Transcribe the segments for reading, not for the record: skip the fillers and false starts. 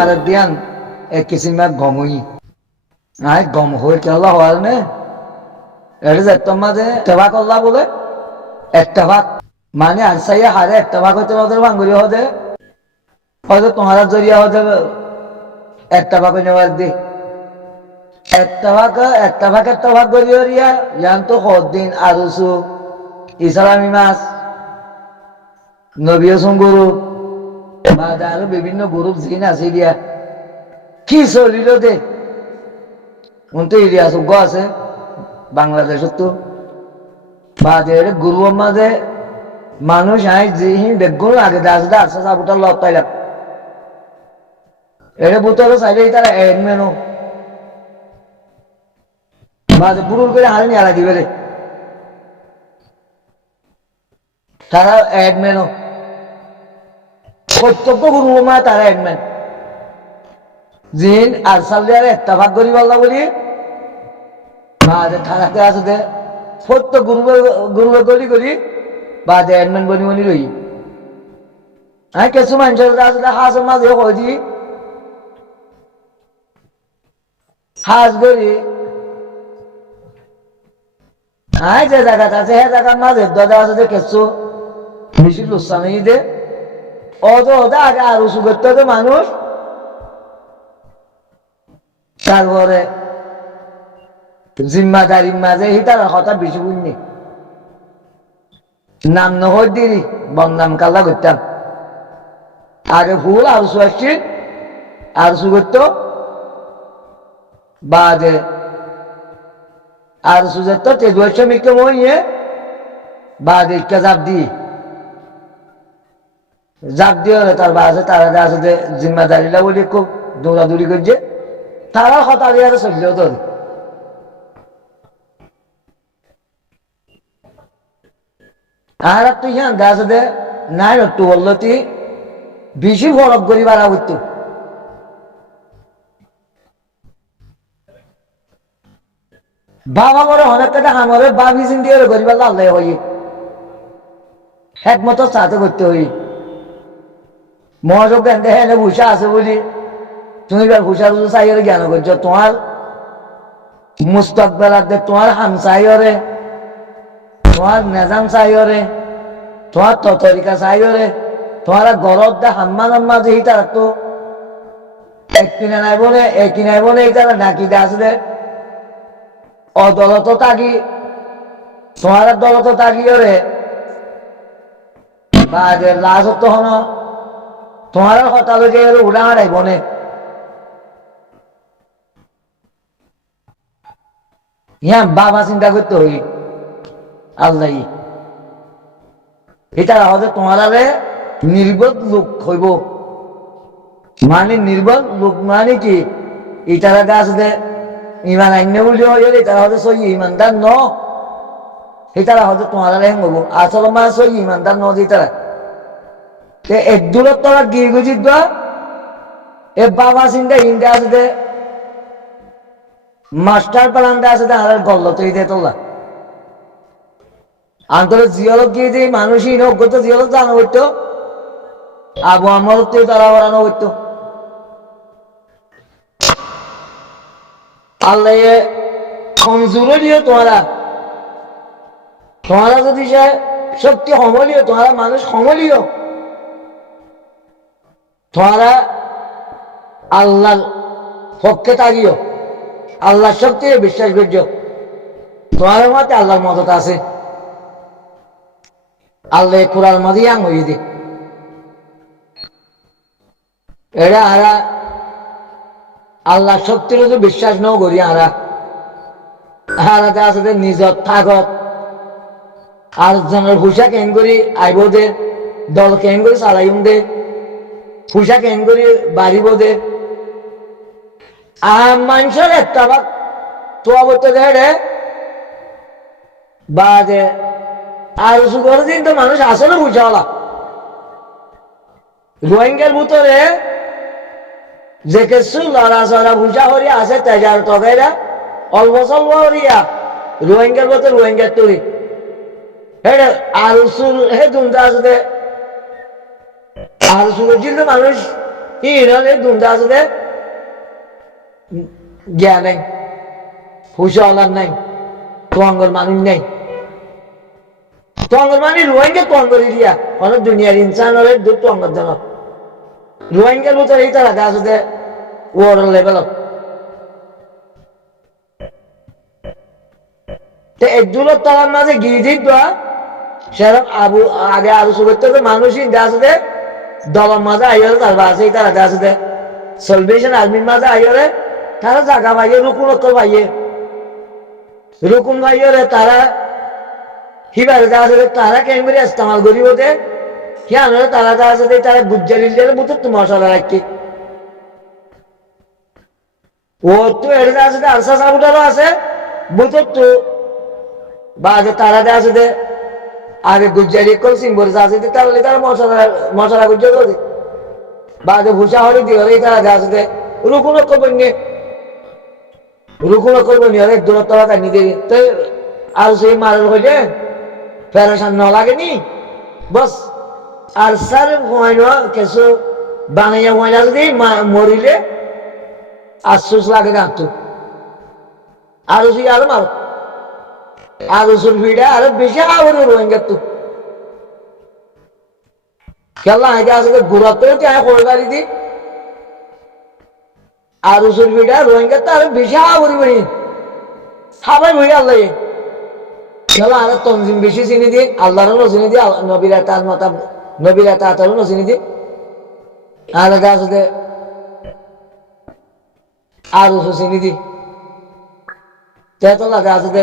মারে দিয়ান এক কিসিমা গমই নাই গম হয়ে কেলা হওয়ার নে এটা যে তোমার মাঝে তেবা করলা বলে একটা ভাগ মানে আনসাইয়া হারে একটা ভাগ হতে ওদের ভাঙ্গুরি হতে হয়তো তোমার জরিয়া হতে একটা ভাগ নেওয়ার দি একটা ভাগ গরিয়া ইয়ান তো হদ্দিন আরুসু ইসলামী মাস নবীয় গুরু বা আরো বিভিন্ন গ্রুপ জিন আছে দিয়া কি চলিল দে উনতো এরিয়া যোগ্য আছে বাংলাদেশত তো বা গুরুর মাঝে মানুষ আই যিহি বেগুন আগে দাস দা আটশো সাবুটার লগ পাইলাম এটা বুতলে চাইলে তারা এড মেনু মাঝে বুড়ুর করে হারে নিয়ে দিবে রে তারা এড মেনু প্রত্যক্ষ গুরুর মা তারা এডম্যান জিন আর সালদিয়ারে একটা ভাগ করি বললা বলি বাদে থানাতে আছে সত্য গুরুবে গলি করি বাদে এডম্যান বনি বনি রই হ্যাঁ কিছু মানুষের আছে হাঁসের মাঝে হজি হাঁস গড়ি হ্যাঁ যে জায়গাটা আছে হ্যাঁ জায়গার মাঝে দাদা আছে যে কিছু বেশি লুসানি দে অত আগে আর উঁচু করতে হবে মানুষ তারপরে জিম্মাদারির মাঝে হিতার কথা বেশি বুঝনি নাম নহর দিদি বন্নাম কাল্লা করতাম আগে ফুল আরসু আসছি আরসু করত বাদে আরসু যেত তেজুয়ার শ্রমিককে মরিয়ে বাদে ইটকা জাপ দিয়ে তার বাসে তারা আছে যে জিম্মাদারিলা বলি খুব দৌড়াদৌড়ি করছে তারা কথা দিয়ে চললেও তোর আর তুই হ্যাঁ আছে দে নাই একটু বললো তুই বেশি ফরক করি বাড়া করতো বাবা বড় অনেক কথা আমারে বাবি চিন্তি করে করিবার আল্লাহ হই একমত চাতে করতে হই মহাজক জ্ঞান দেখে এনে ভূষা আছে বলি তুমি এবার ভূষা চাইরে জ্ঞান করছো তোমার মুস্তকবেলাতে তোমার হাম চাইরে তোমার নেজাম চাইরে তোমার তরিকা চাইরে তোমার গরব দে হাম্মান আম্মা যে হিতা রাখতো একদিনে নাই বলে এই তারা ডাকি দে আসলে অদলত তাগি তোমার দলত তাগিয়ে বা লাজত হন তোমার হতালো যে উড়া হারাইব নে হ্যাঁ বাবা চিন্তা করতে হই আল্লাহ এটা হচ্ছে তোমার নির্বোধ লোক হইব মানে নির্বোধ লোক মানে কি ইটারা গাছ দে ইমান আইন বলি হইলে তারা হচ্ছে সই ইমানদার ন এটারা হচ্ছে তোমার হেং হবো আসল মা সই ইমানদার ন যে তারা এক দূরত তোরা গিয়ে গুজিত এ বাবা চিন্তা হিন্দে আছে দে মাস্টার পালান্তে আছে দে আর গল্ল তৈরি দে তোলা আন্তর জিয়লক গিয়ে যে মানুষই অজ্ঞত জিয়লক জানো হইতো আবু আমার তারা বাড়ানো হইতো আল্লাহ কমজোরে দিও তোমারা যদি সে শক্তি সমলিও তোমারা মানুষ সমলিও তোমারা আল্লাহর পক্ষে থাকিও আল্লাহর শক্তি বিশ্বাস করছো তোমার মতে আল্লাহর মদত আছে আল্লাহ কোরআন মধ্যে আং হয়ে দি এরা আরা আল্লাহ শক্তির তো বিশ্বাস ন করি আরা আছে নিজত থাকত আর জনের ভূষা কেন করি আইব দে দল কেন করে চালাইম দে ভূষা কেন করি বাড়িব দে আর মানুষের একটা ভাগ তোয়া বলতে দেয় বা যে আর সুগর দিন তো মানুষ আসলে বুঝাওয়ালা রোহিঙ্গার ভিতরে যে কিছু লড়াচড়া বুঝা হরি আছে তেজার তবেরা অল্প স্বল্প হরিয়া রোহিঙ্গার ভিতরে রোহিঙ্গার তৈরি হেডে আর সুর হে দুমটা আছে আর সুগর দিন তো মানুষ ইনলে দুন্দা আছে জ্ঞান নাই হুশালার নাই তোয়াঙ্গর মানুষ নাই তোয়াঙ্গর মানে রোহিঙ্গা তোয়াঙ্গর দিয়া অনেক দুনিয়ার ইনসান হলে দু তোয়াঙ্গর জন রোহিঙ্গার ভিতরে এই তারা আছে ওয়ার্ল্ড লেভেলত একজনের তালার মাঝে গিয়ে দিত সেরকম আগে আলোচনা করতে হবে মানুষই আছে দলের মাঝে আইরে তার বাসে তারা আছে সলভেশন আর্মির মাঝে আইরে তারা জায়গা পাইয়ে রুকুন পাইয়ে রুকুন পাইয়ে তারা হিবারে আছে তারা কেন করে ইস্তেমাল করিব দে কেন তারা আছে তারা গুজ্জারিল দিলে বুঝতে তো মশলা রাখি ও তো এটা আছে আরসা সাবুটারও আছে বুঝতে তো বাজে তারা আছে আগে গুজ্জারি কল সিম্বর আছে তাহলে তারা মশলা গুজ্জার করে বাজে ভূষা হরি দিয়ে হরে তারা আছে রুকুনো করবেন নিয়ে রুকুনো করবেন নিয়ে এক দূরত্ব কানি দিয়ে তো আর সেই মারের হইলে ফেরাসান ন লাগেনি বস আর স্যার হইল কিছু বানাইয়া ময়লা যদি মরিলে আশ্বাস লাগে না তো আর সেই আরো মার আর ওষুধ ভিড়ে আরো বেশি আবার রোহিঙ্গা তো খেলা আগে আসলে ঘুরাতেও করে গাড়ি দি আর ওষুধ ভিড়ে রোহিঙ্গা তো আরো বেশি আবরি বলি সবাই ভিড়ে আল্লাহ খেলা আরো তঞ্জিম বেশি চিনি দি আল্লাহরও চিনি দি নবীরা তার মাতা নবীরা তারও চিনি দি আর আসলে আর ওষুধ চিনি দি তেতলা আসলে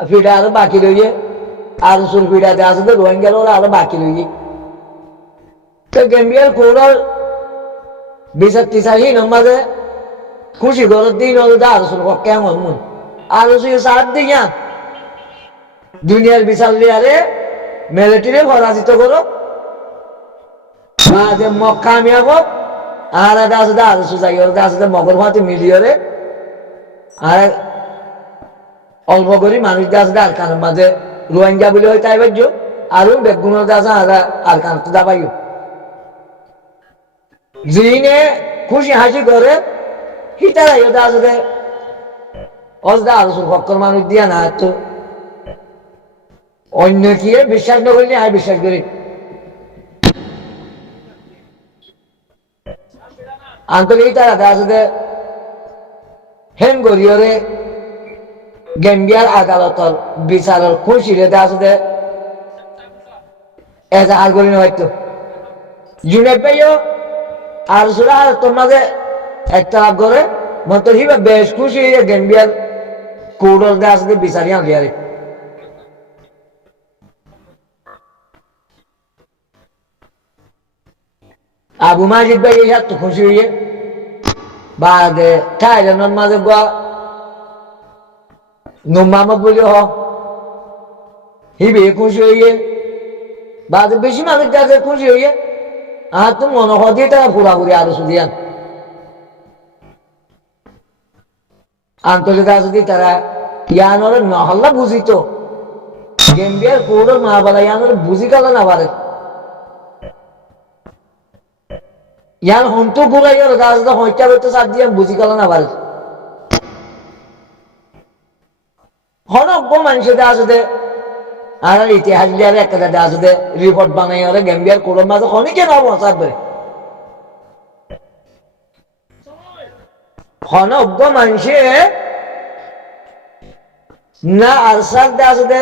ফিডা আরো বাকি রইয়ে আর সুর ফিডাতে আসলে রোহিঙ্গা ওরা আরো বাকি রইয়ে তো গেম্বিয়ার কোরাল বিচার টিচারহীন মাঝে খুশি ঘরের দিন হলো আর সুর কেমন মন আর সুর সাত দিকে দুনিয়ার বিচার লিয়ারে মিলিটারি পরাজিত করো মাঝে মক্কামিয়াব আর আসলে আর সুজাই ওরা আসলে মগর ভাতে মিলিয়রে আর অল্প করে মানুষ আছে আর কানের মাঝে রোহিঙ্গা বলে হয় তাই বাজ্য আরো বেগুন আছে আর কান তো দাবাইও যিনি খুশি হাসি করে হিতারাই ওটা আসলে অজদা আলোচন ফক্কর মানুষ দিয়া না তো অন্য কি বিশ্বাস না করলে আমি বিশ্বাস করি আন্তরিক তারা আসলে হেন করিয়রে গেম্বিয়ার আদালতর বিচারের খুশিরে আসলে এজাহার করি হয়তো জুনেদ ভাইও আর সুরা আর তোমাকে একটা লাভ করে মতো হিবা বেশ খুশি গেম্বিয়ার কোডল দে আসলে বিচারি আনলিয়ারে আবু মাজিদ ভাই এই এত খুশি হইয়ে বাদে থাইল্যান্ডের মাঝে গোয়া নোমামত বলে হ হিবে খুশি হইয়ে বাদে বেশি মানুষ যাতে খুশি হইয়ে আর তো মনে হয় দিয়ে তারা পুরাপুরি আরো সুদিয়ান আন্তর্জাতিক আছে তারা ইয়ানোর নহল্লা বুঝিত গেম্বিয়ার কোডর মা বলা ইয়ানোর বুঝি কালা না পারে ইয়ান হন্তু ঘুরাইয়ার গাছ হইটা হইতে সার দিয়ে বুঝি কালা না পারে হনজ্ঞ মানুষের আসলে আর ইতিহাস লিয়ার একটা আসলে রিপোর্ট বানাই ওরা গেম্বিয়ার কোডর মাঝে অনেকে না বসাবে হনজ্ঞ মানুষে না আরসার দে আসলে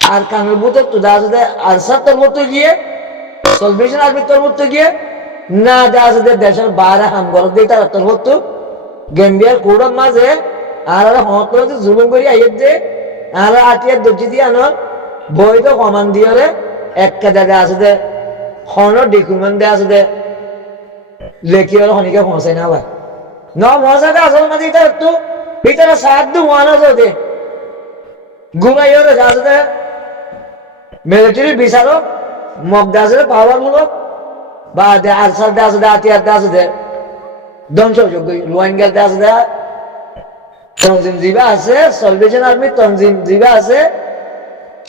আর কানের বুতের তো আসলে আরসার তোর মতো গিয়ে সলভেশন আর্মির তোর মতো গিয়ে না দে আসলে দেশের বাইরে হামগর দিয়ে তার তোর মতো গেম্বিয়ার কোডর মাঝে আর হত জুলুম করি আইয়ের যে আর আটিয়ার দর্জি দিয়ে আনর বৈধ কমান দিয়ে একটা জায়গা আছে হন ডকুমেন্ট দিয়ে আছে লেখি হলো হনিকে পৌঁছাই না ভাই ন পৌঁছাতে আসল মাঝে এটা একটু ভিতরে সাহায্য ওয়ান আছে ঘুমাই হলে আছে মিলিটারি বিচারক মগদা আছে পাওয়ার মূলক বা আরসার দে আছে আটিয়ার দে আছে ধ্বংসযোগ্য রোহিঙ্গার দে আছে তঞ্জিম জিবা আছে সলভেশন আর্মি তঞ্জিম জিবা আছে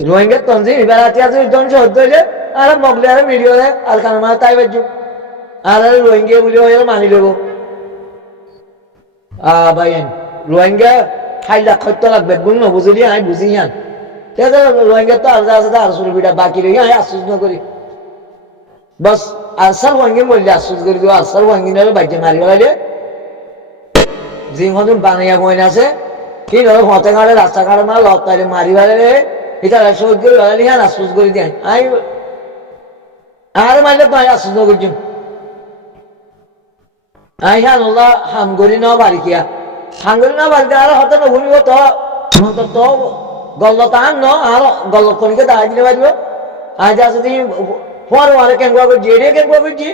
রোহিঙ্গার তঞ্জিম এবার আটিয়া যদি ধ্বংস হতে হইলে আর মগলে আর মিডিয়ারে আর কারণ তাই বাজু আর রোহিঙ্গা বলে মানি লব ভাইয়েন রোহিঙ্গা 6 লাখ খরচ লাগবে গুণ বুঝলি আমি বুঝি হ্যাঁ রোহিঙ্গা তো আলাদা আছে আর সুরবিটা বাকি রয়ে আমি আশ্বাস না করি বস আসার রোহিঙ্গা মরলে আশ্বাস করে দিব আসার রোহিঙ্গা বাড়িতে মারি বেড়াইলে যে বানিয়া বইন আছে কি ধরো হতে গাড়ে রাস্তাঘাটে মা লতাইলে মারি বেড়াইলে এটা সহজ করে বেড়াইলে হ্যাঁ আশ্বাস করে দিয়ে আমি আর মারলে তো আমি আশ্বাস না করছি আমি হ্যাঁ নোলা হাম করি না বাড়ি কিয়া হাম করি না বাড়িতে আর হতে না ভুলিব তো তো গল্লত আন ন আর গল্লত করিকে দাঁড়াই দিতে পারব আজ আছে তুমি পর মারে কেঙ্গুয়া করছি এড়িয়ে কেঙ্গুয়া করছি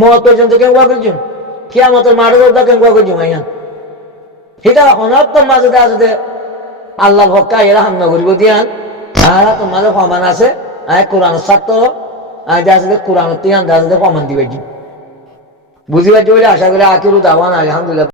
মত পর্যন্ত কেঙ্গুয়া করছি কিয়া মতের মাঠে দৌড়া কেঙ্গুয়া করছি মাইয়া সেটা অনর্থম মাঝে আছে আল্লাহ ভক্কা এরা হামনা করিব দিয়ান আর তোর মাঝে প্রমাণ আছে আয় কোরআনের ছাত্র আজ আছে কোরআন তিয়ান আছে প্রমাণ দিবে বুঝি পারছি বলে আশা করি আখিরু দাওয়ান আলহামদুলিল্লাহ।